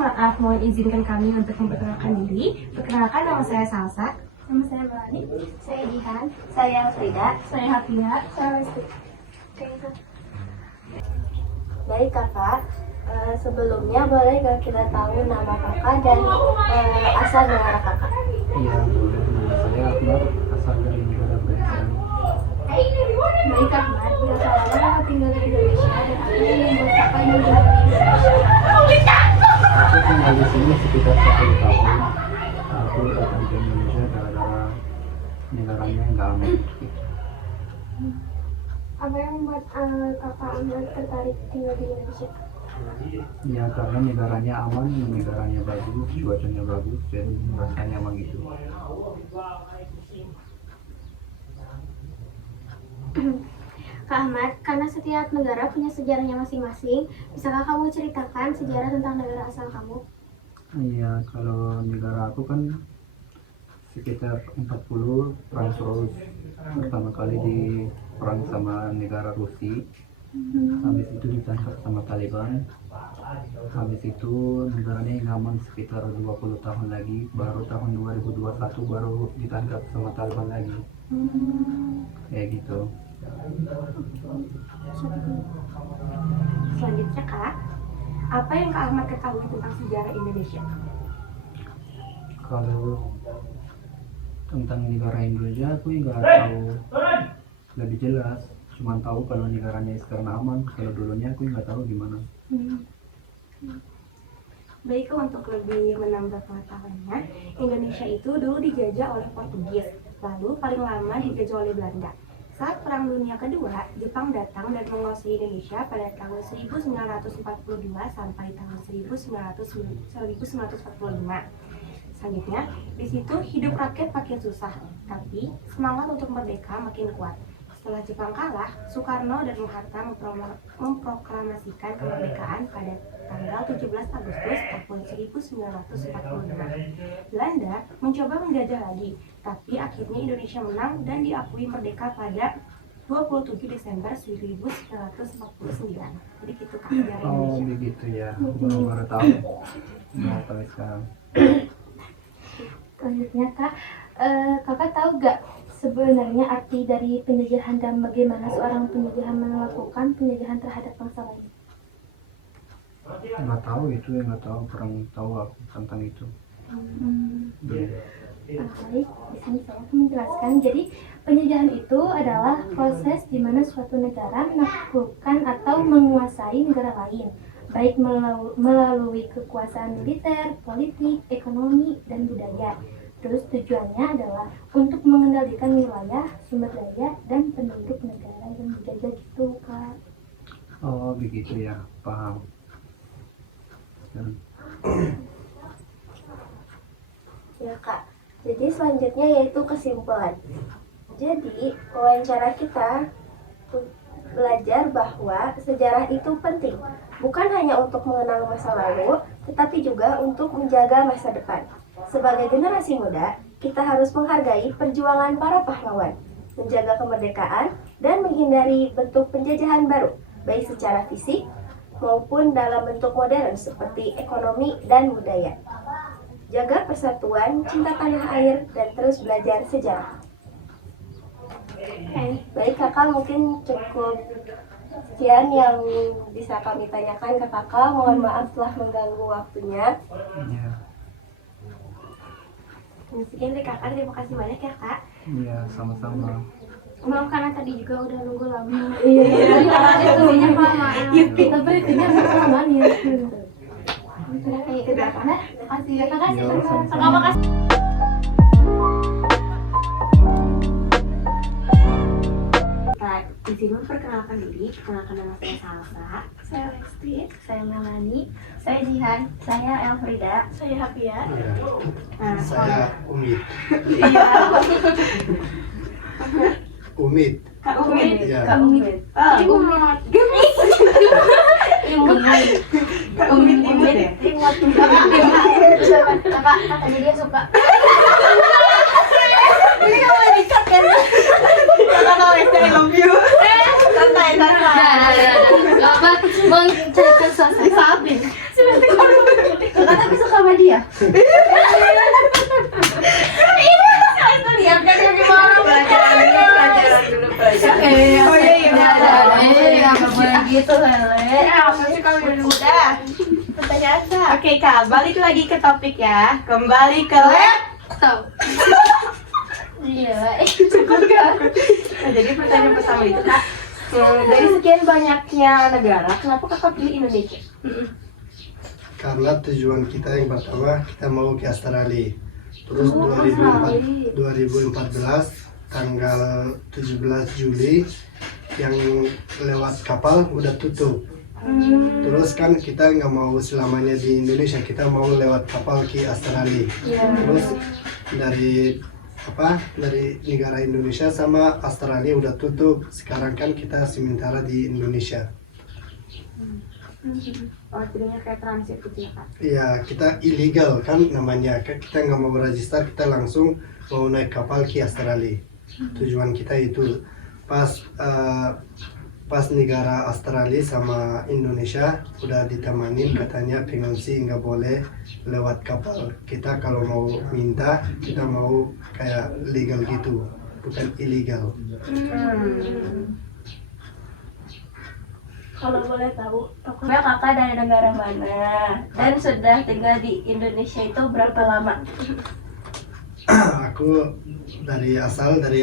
maaf, mohon izinkan kami untuk memperkenalkan diri. Perkenalkan, nama saya Salsa. Nama saya Melani. Saya Jihan, saya Frida, Saya Hafia. Saya Lesti. baik kakak. Sebelumnya boleh gak kita tahu nama kakak dan asal negara kakak? Iya, boleh. Nama saya Akbar, asal dari negara Brazil. Baik Ahmad, berapa lama kakak tinggal di Indonesia dan apa yang membuat kakak meninggal di Indonesia? Aku tinggal di sini sekitar 10 tahun. Aku datang ke Indonesia gara-gara negaranya nggak aman. Gitu. Apa yang membuat kakak Ahmad tertarik tinggal di Indonesia? Ya karena negaranya aman, negaranya bagus, cuacanya bagus, dan rasanya emang gitu. Kak Ahmad, karena setiap negara punya sejarahnya masing-masing, bisakah kamu ceritakan sejarah tentang negara asal kamu? Iya, kalau negara aku kan sekitar 40 perang terus pertama kali di perang sama negara Rusia. Habis itu ditangkap sama Taliban. Habis itu negaranya yang aman sekitar 20 tahun lagi, baru tahun 2021 baru ditangkap sama Taliban lagi. Kayak gitu. Selanjutnya Kak, apa yang Kak Ahmad ketahui tentang sejarah Indonesia? Kalau tentang negara Indonesia aku nggak tahu lebih jelas, cuma tahu kalau negaranya sekarang aman. Kalau dulunya aku nggak tahu gimana. Baik, untuk lebih menambah pengetahuannya, Indonesia itu dulu dijajah oleh Portugis, lalu paling lama dijajah oleh Belanda. Saat Perang Dunia Kedua, Jepang datang dan menguasai Indonesia pada tahun 1942 sampai tahun 1945. Selanjutnya, di situ hidup rakyat makin susah, tapi semangat untuk merdeka makin kuat. Setelah Jepang kalah, Soekarno dan Bung Hatta memproklamasikan kemerdekaan pada tanggal 17 Agustus tahun 1945. Belanda mencoba menjajah lagi, tapi akhirnya Indonesia menang dan diakui merdeka pada 27 Desember 1949. Jadi gitu Kak, sejarah Oh Indonesia. begitu ya, baru tahu. Mau tahu sekarang. Selanjutnya Kak, kakak tahu gak sebenarnya arti dari penjajahan dan bagaimana seorang penjajahan melakukan penjajahan terhadap bangsa lain? Nggak tahu itu ya, nggak tahu, kurang tahu aku tentang itu. Iya. Baik, di sini saya akan menjelaskan. Jadi, penjajahan itu adalah proses di mana suatu negara menaklukkan atau menguasai negara lain, baik melalui kekuasaan militer, politik, ekonomi, dan budaya. Terus tujuannya adalah untuk mengendalikan wilayah, sumber daya, dan penduduk negara yang dijajah gitu, Kak. Oh begitu ya, paham. Ya kak. Jadi selanjutnya yaitu kesimpulan. Jadi wawancara kita belajar bahwa sejarah itu penting, bukan hanya untuk mengenal masa lalu, tetapi juga untuk menjaga masa depan. Sebagai generasi muda, kita harus menghargai perjuangan para pahlawan, menjaga kemerdekaan, dan menghindari bentuk penjajahan baru, baik secara fisik maupun dalam bentuk modern seperti ekonomi dan budaya. Jaga persatuan, cinta tanah air, dan terus belajar sejarah. Baik kakak, mungkin cukup sekian yang bisa kami tanyakan ke kakak. Mohon maaf telah mengganggu waktunya. Iya. Sekian dari kakak, terima kasih banyak ya Kak. Iya, sama-sama. Maaf karena tadi juga udah nunggu lama. Iya, Tadinya kelamaan. Yupi. Tapi intinya kelamaan ya. Kayak gitu ya, Kak. Makasih ya, Kak. Iya, sama-sama. Makasih. Nah, di sini perkenalkan diri, perkenalkan nama saya Salsa. Saya Lesti. Saya Melani, saya Jihan, saya Elfrida, Saya Hafia. Nah, Saya Umid. Iya. Umid. Kak Umid. Iya. Kak Umid. Oh, Imut. gemis. Kak Umid, Imut ya? Kakak, tadi dia suka. Ini kamu yang dicat kan? Kakak tahu ya, I love you. Santai. Apa? Menceritakan suasana. Disaapin. Kakak ya? Itu dia kan yang gimana? Pelajaran dulu pelajaran. Oh iya iya. Nggak boleh gitu Lele. Apa sih kalau udah? Pertanyaan apa? Oke Kak, balik lagi ke topik ya. Kembali ke laptop. Iya. Nah, jadi pertanyaan pertama itu Kak, dari sekian banyaknya negara, kenapa Kakak pilih Indonesia? Karena tujuan kita yang pertama kita mau ke Australia. Terus 2014 tanggal 17 Juli yang lewat kapal udah tutup. Terus kan kita nggak mau selamanya di Indonesia, kita mau lewat kapal ke Australia. Terus dari negara Indonesia sama Australia udah tutup. Sekarang kan kita sementara di Indonesia. Oh, jadinya kayak transit gitu ya Kak? Iya, kita ilegal kan namanya. Kita nggak mau register, kita langsung mau naik kapal ke Australia. Tujuan kita itu pas negara Australia sama Indonesia udah ditemanin, katanya pengungsi nggak boleh lewat kapal. Kita kalau mau minta, kita mau kayak legal gitu, bukan ilegal. Kalau boleh tahu, pokoknya kakak dari negara mana dan sudah tinggal di Indonesia itu berapa lama? Aku dari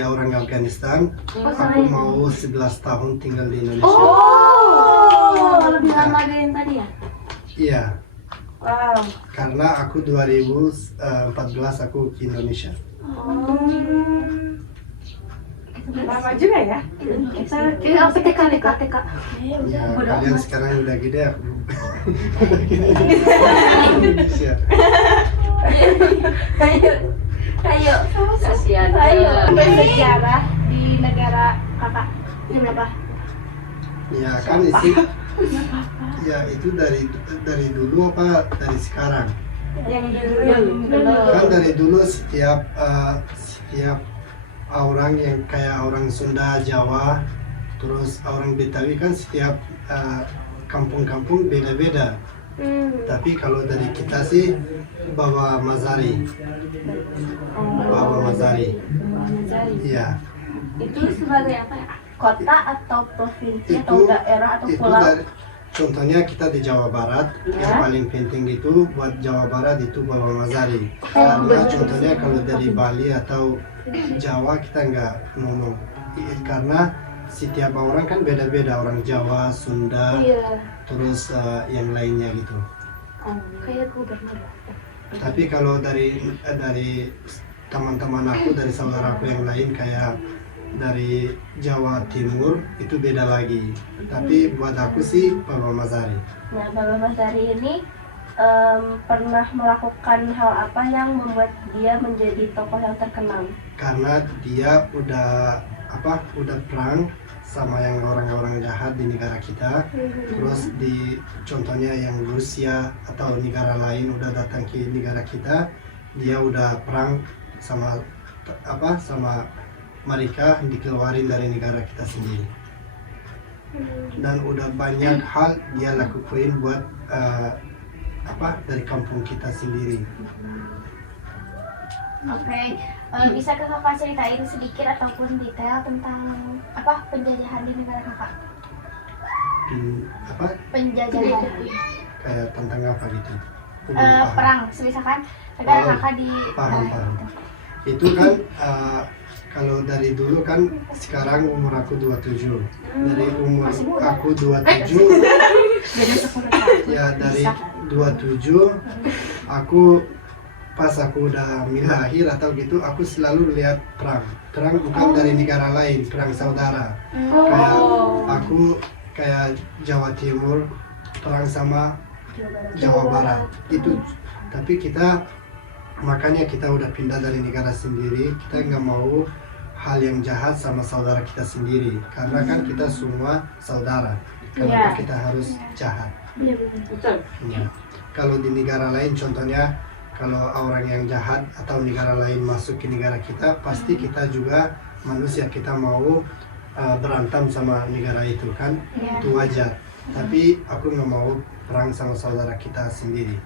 orang Afghanistan. Aku mau 11 tahun tinggal di Indonesia. Oh, lebih lama dari yang tadi ya? Iya, Wow. karena aku 2014 aku ke Indonesia. Lama juga ya? Kita PTK. Ya, kalian sekarang udah gede, aku udah gede di Indonesia. Ayo, Kasihan. ayo. Bersejarah di negara Kakak gimana? Ya kan itu, ya itu dari dulu apa dari sekarang? Yang dulu. Kan dari dulu setiap orang yang kayak orang Sunda, Jawa, terus orang Betawi kan setiap kampung-kampung beda-beda. Tapi kalau dari kita sih bawa Mazari. Iya. Itu sebagai apa ya? Kota atau provinsi atau Itu daerah atau itu pulau? contohnya kita di Jawa Barat, yang paling penting itu buat Jawa Barat itu bawa Mazari. Karena contohnya kalau dari Bali atau Jawa kita nggak ngomong, karena setiap orang kan beda-beda, orang Jawa, Sunda, terus yang lainnya gitu. Kayak gubernur. Tapi kalau dari teman-teman aku, dari saudaraku yang lain kayak dari Jawa Timur itu beda lagi. Tapi buat aku sih Baba Mazari. Nah, Baba Mazari ini pernah melakukan hal apa yang membuat dia menjadi tokoh yang terkenal? Karena dia udah perang sama yang orang-orang jahat di negara kita. Terus contohnya yang Rusia atau negara lain udah datang ke negara kita, dia udah perang sama mereka, dikeluarin dari negara kita sendiri. Dan udah banyak hal dia lakuin buat dari kampung kita sendiri. Oke, bisa kakak ceritain sedikit ataupun detail tentang penjajahan di negara kakak? Penjajahan. Kayak tentang apa gitu? Aku belum paham. Perang, misalkan negara Oh, kakak di paham. Itu kan kalau dari dulu kan, sekarang umur aku 27. Dari umur aku 27 ya dari 27 aku pas aku udah lahir atau gitu, aku selalu lihat perang bukan dari negara lain, perang saudara. Kayak aku kayak Jawa Timur perang sama Jawa Barat itu. Tapi makanya kita udah pindah dari negara sendiri, kita nggak mau hal yang jahat sama saudara kita sendiri, karena kan kita semua saudara. Kenapa kita harus jahat? Betul. Ya. Kalau di negara lain, contohnya kalau orang yang jahat atau negara lain masuk ke negara kita, pasti kita juga manusia, kita mau berantem sama negara itu kan, itu wajar. Tapi aku nggak mau perang sama saudara kita sendiri.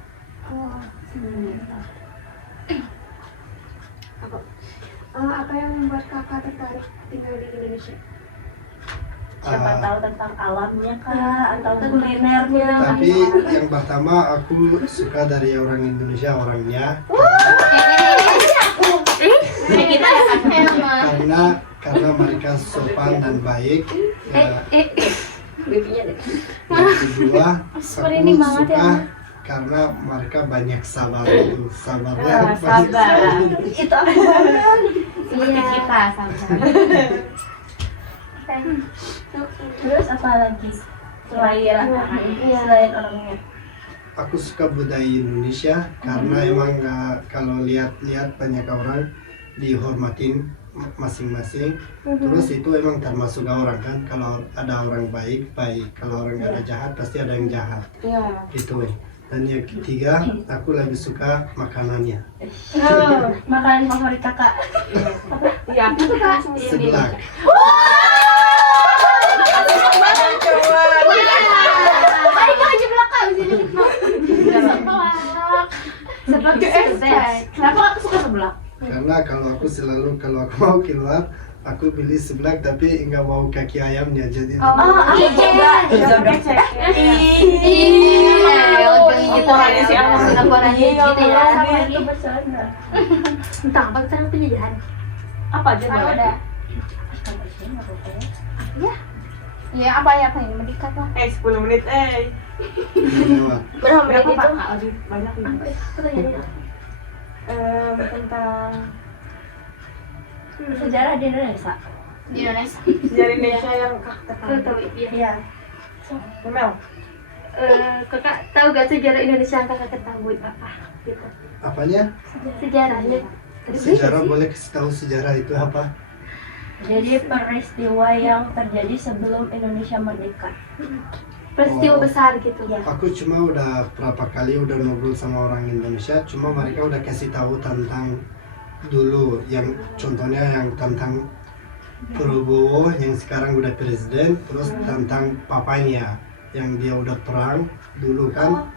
Apa yang membuat kakak tertarik tinggal di Indonesia? Siapa tahu tentang alamnya kah atau kulinernya. Tapi yang pertama aku suka dari orang Indonesia orangnya. Karena mereka sopan dan baik. Ya, yang kedua aku suka karena mereka banyak sabar itu sabarnya Sabar. Itu aku banget. Seperti kita sama. Terus apa lagi selain orangnya? aku suka budaya Indonesia karena emang kalau lihat-lihat banyak orang dihormatin masing-masing. Terus itu emang termasuk orang kan, kalau ada orang baik, kalau orang ada jahat pasti ada yang jahat. Iya. Gitu. Dan yang ketiga, aku lebih suka makanannya. Makanan favorit kakak. Iya, aku suka Seblak. seblak kenapa aku suka seblak? Karena kalau aku mau keluar, aku beli seblak tapi nggak mau kaki ayamnya. Jadi Aku juga. Laporannya si Alma, laporannya gitu ya. Itu bercanda. Tentang apa sekarang penjajahan? Apa aja boleh? Ya apa yang mendekat lah. 10 menit lewat. Berapa menit Berapa itu? Kak? Lebih banyak nih. Pertanyaannya. Tentang Sejarah di Indonesia. Di Indonesia. sejarah Indonesia yang kakak tahu. Iya. Mel, Kakak tahu gak sejarah Indonesia yang kakak ketahui apa? Gitu. Apanya? Sejarahnya. Sejarah boleh kasih tahu sejarah itu apa? Jadi peristiwa yang terjadi sebelum Indonesia merdeka. Peristiwa besar gitu ya. Aku cuma udah berapa kali udah ngobrol sama orang Indonesia, cuma mereka udah kasih tahu tentang dulu, yang contohnya yang tentang Prabowo yang sekarang udah presiden, terus tentang papanya yang dia udah perang dulu kan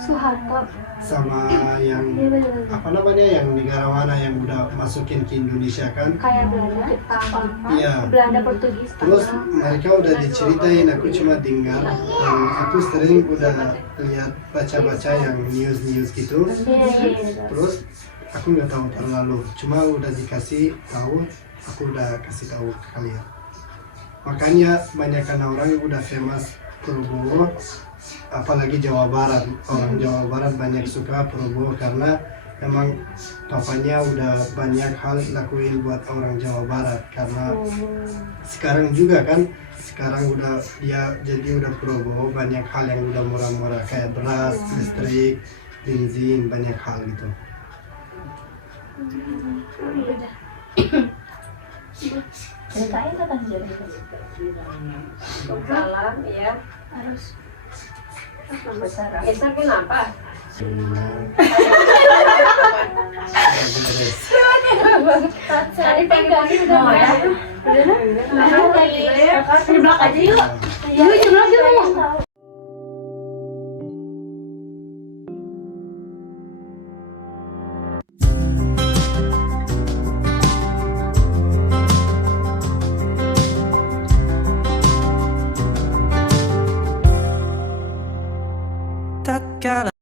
Soeharto. sama yang Iya benar. apa namanya yang negarawan yang udah masukin ke Indonesia kan. Kayak Belanda, Jepang, Iya. Belanda, Portugis. Terus mereka udah diceritain, aku cuma dengar dan aku sering udah lihat baca-baca yang news gitu. Iya. Terus aku nggak tahu terlalu, cuma udah dikasih tahu, aku udah kasih tahu ke kalian. Makanya banyak orang yang udah famous Prabowo, apalagi Jawa Barat. Orang Jawa Barat banyak suka Prabowo karena emang papanya udah banyak hal lakuin buat orang Jawa Barat. Karena sekarang juga kan, sekarang udah dia jadi udah Prabowo, banyak hal yang udah murah-murah kayak beras, listrik, bensin, banyak hal gitu. Ceritain tentang sejarah itu. Salam ya. Harus Besar kenapa? Tadi pegang udah mau ya? Seblak aja yuk. Yuk seblak yuk. tak kala